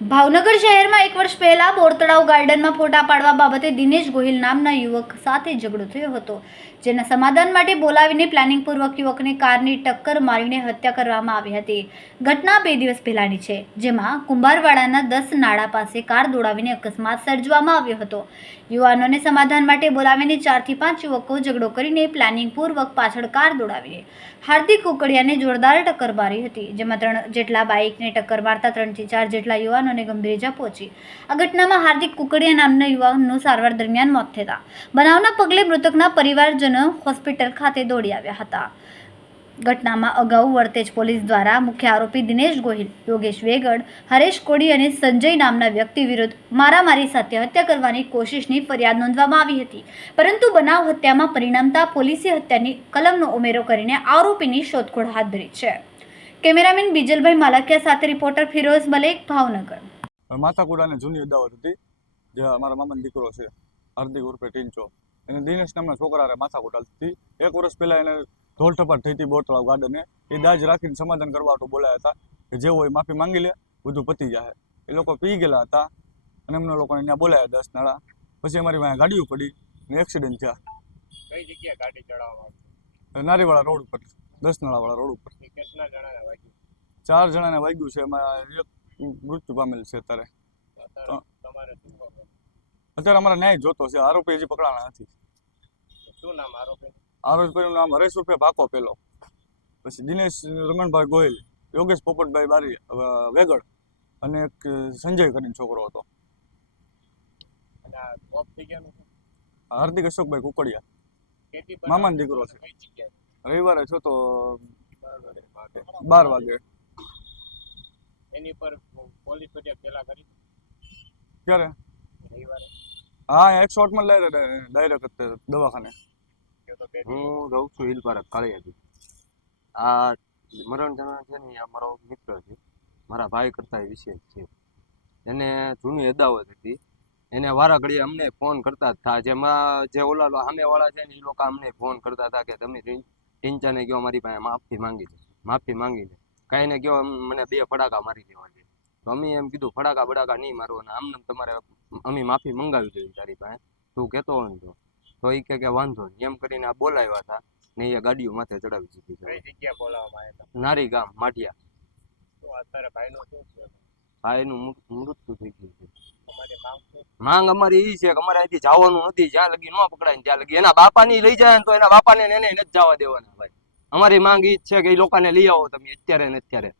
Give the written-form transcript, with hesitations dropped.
ભાવનગર શહેરમાં 1 વર્ષ પહેલા બોરતળાવ ગાર્ડનમાં ફોટા પાડવા બાબતે દિનેશ ગોહિલ નામના યુવક સાથે ઝઘડો થયો હતો, જેના સમાધાન માટે બોલાવીને પ્લાનિંગપૂર્વક યુવકને કારની ટક્કર મારીને હત્યા કરવામાં આવી હતી. ઘટના 2 દિવસ પહેલાની છે, જેમાં કુંભારવાડાના 10 નાળા પાસે કાર દોડાવીને અકસ્માત સર્જવામાં આવ્યો હતો. યુવાનોને સમાધાન માટે બોલાવીને 4 થી 5 યુવકો ઝઘડો કરીને પ્લાનિંગપૂર્વક પાછળ કાર દોડાવીને હાર્દિક કુકડિયાને જોરદાર ટક્કર મારી હતી, જેમાં 3 જેટલા બાઇકને ટક્કર મારતા 3 થી 4 જેટલા યુવાનોને ગંભીર ઇજા પહોંચી. આ ઘટનામાં હાર્દિક કુકડિયા નામના યુવાનનું સારવાર દરમિયાન મોત થતા બનાવના પગલે મૃતકના પરિવારજનો હોસ્પિટલ ખાતે દોડી આવ્યા હતા. ઘટનામાં અગાઉ વરતેજ પોલીસ દ્વારા મુખ્ય આરોપી દિનેશ ગોહિલ, યોગેશ વેગડ, હરેશ કોડી અને સંજય નામના વ્યક્તિ વિરુદ્ધ મારામારી સાથે હત્યા કરવાની કોશિશની ફરિયાદ નોંધવામાં આવી હતી, પરંતુ બનાવ હત્યામાં પરિણમતા પોલીસે હત્યાની કલમનો ઉમેરો કરીને આરોપીની શોધખોળ હાથ ધરી છે. કેમેરામેન બીજલભાઈ માલકિયા સાથે રિપોર્ટર ફિરોઝ મલેક, ભાવનગર. માથાકુડાની જૂની અદાવત હતી, જે અમારા મામાનો દીકરો છે હાર્દિક ઉર્ફે ટીંચો, એને દિનેશ નામના છોકરાને માથાકૂટ હાલતી હતી. 1 વર્ષ પહેલાં એને ઢોલઠપાટ થઈ હતી બોરતળાવ ગાર્ડને. એ દાજ રાખીને સમાધાન કરવા હાટુ બોલાયા હતા કે જે હોય માફી માંગી લે, બધું પતી જાય. એ લોકો પી ગયેલા હતા અને એમના લોકોને ત્યાં બોલાયા 10 નાળા. પછી અમારી પાસે ગાડીઓ પડી ને એક્સિડન્ટ થયા. કઈ જગ્યાએ ગાડી ચડાવવામાં આવી? નારીવાળા રોડ ઉપર, 10 નાળાવાળા રોડ ઉપર. કેટલા જણાને વાગ્યું? 4 જણાને વાગ્યું છે, એમાં એક મૃત્યુ પામેલ છે. તમારે શું ખબર? અત્યારે અમારે ન્યાય જોતો છે. આરોપી હજી પકડાણા નથી. શું નામ આરોપી? આરોપીનું નામ હરેશ ઉર્ફે ભાકો પેલો, પછી દિનેશ રમણભાઈ ગોહિલ, યોગેશ પોપટભાઈ બારી વેગડ અને એક સંજય કરીને છોકરો હતો. અને આ ઓફ થઈ ગયાનું શું? હાર્દિક અશોકભાઈ કુકડિયા, કેટલી મામાનો દીકરો છે. કઈ જગ્યાએ? રવિવારે છો તો 12 વાગે. એની પર પોલીસ ફરિયાદ પેલા કરી? ક્યારે? રવિવારે. હા, 108 માં ડાયરેક્ટ દવાખાને. હું રહું છું હિલપાર્ક કાળિયાથી. આ મરણ જણા છે ને, આ મારો મિત્ર છે, મારા ભાઈ કરતા વિશેષ છે. એને જૂની અદાવત હતી. એને વારા ઘડીએ અમને ફોન કરતા જ હતા. જે ઓલા સામેવાળા છે ને, એ લોકો અમને ફોન કરતા હતા કે તમે ટીંચાને કહો મારી પાસે માફી માંગી લે, કાંઈ ને કહો મને 2 ફડાકા મારી દેવા છે. તો અમે એમ કીધું ફડાકા બડાકા નહીં મારવાના, આમને તમારે અમે માફી મંગાવી દેવી તારી પાસે, તું કહેતો હોય ને તો એ કે વાંધો નહીં. એમ કરીને આ બોલાવ્યા હતા ને એ ગાડીઓ માથે ચડાવી દીધી. કઈ જગ્યાએ બોલાવવામાં આવ્યા હતા? નારી ગામ માઢિયા. તો અત્યારે ભાઈનું શું છે? ભાઈનું મૃત્યુ થઈ ગયું છે. તમારી માંગ શું? માંગ અમારી એ છે કે અમારે અહીંથી જવાનું નથી. જ્યાં લગી ન પકડાય ત્યાં લગી એના બાપાની લઈ જાય ને તો એના બાપાને એને નથી જવા દેવાના. ભાઈ અમારી માંગ એ જ છે કે એ લોકોને લઈ આવો તમે અત્યારે ને અત્યારે.